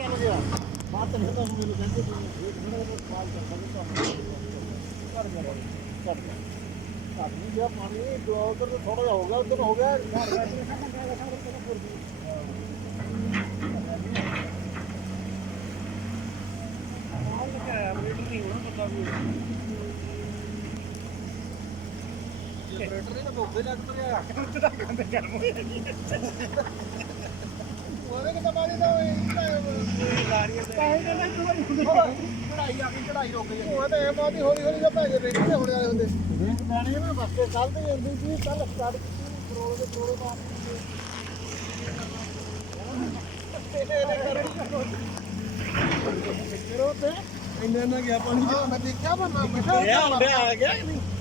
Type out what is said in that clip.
ਚੱਲ ਗਿਆ ਬਾਤ ਨਹੀਂ ਤਾਂ ਮੈਨੂੰ ਕਹਿੰਦੇ ਤੂੰ ਇਹ ਥੋੜਾ ਜਿਹਾ ਸਵਾਲ ਕਰਦਾ ਕਰ ਗਿਆ ਆਦਮੀ ਜਿਹਾ ਪਾਣੀ ਉਧਰ ਥੋੜਾ ਜਿਹਾ ਹੋ ਗਿਆ ਉਧਰ ਹੋ ਗਿਆ ਜਨਰੇਟਰ ਨੇ ਭੁੱਖੇ ਲੱਗ ਪਿਆ ਉੱਤੇ ਤਾਂ ਗੰਦੇ ਗਰਮ ਹੋ ਜਾਂਦੀ ਉਹਦੇ ਕਿਤੇ ਬਾਅਦ ਤਾਂ ਲਾਰੀਆਂ ਤੇ ਚੜਾਈ ਆ ਗਈ ਚੜਾਈ ਰੁਕ ਗਈ ਉਹ ਤਾਂ ਇਹ ਬਾਅਦ ਹੌਲੀ ਹੌਲੀ ਜਿਹਾ ਭੈਜੇ ਰੇਟ ਤੇ ਹੋਣੇ ਵਾਲੇ ਹੁੰਦੇ ਰੇਟ ਲੈਣੇ ਨਾ ਬਸਤੇ ਕੱਲ ਤੇ ਜਾਂਦੀ ਸੀ ਕੱਲ ਸਟਾਰਟ ਕੀਤੀ ਕਰੋੜ ਦੇ ਕਰੋੜ ਬਾਅਦ ਕਰੋ ਤੇ ਇੰਨਾ ਨਾ ਗਿਆ ਪਾਣੀ ਮੈਂ ਦੇਖਿਆ ਮੈਂ ਆ ਗਿਆ ਨਹੀਂ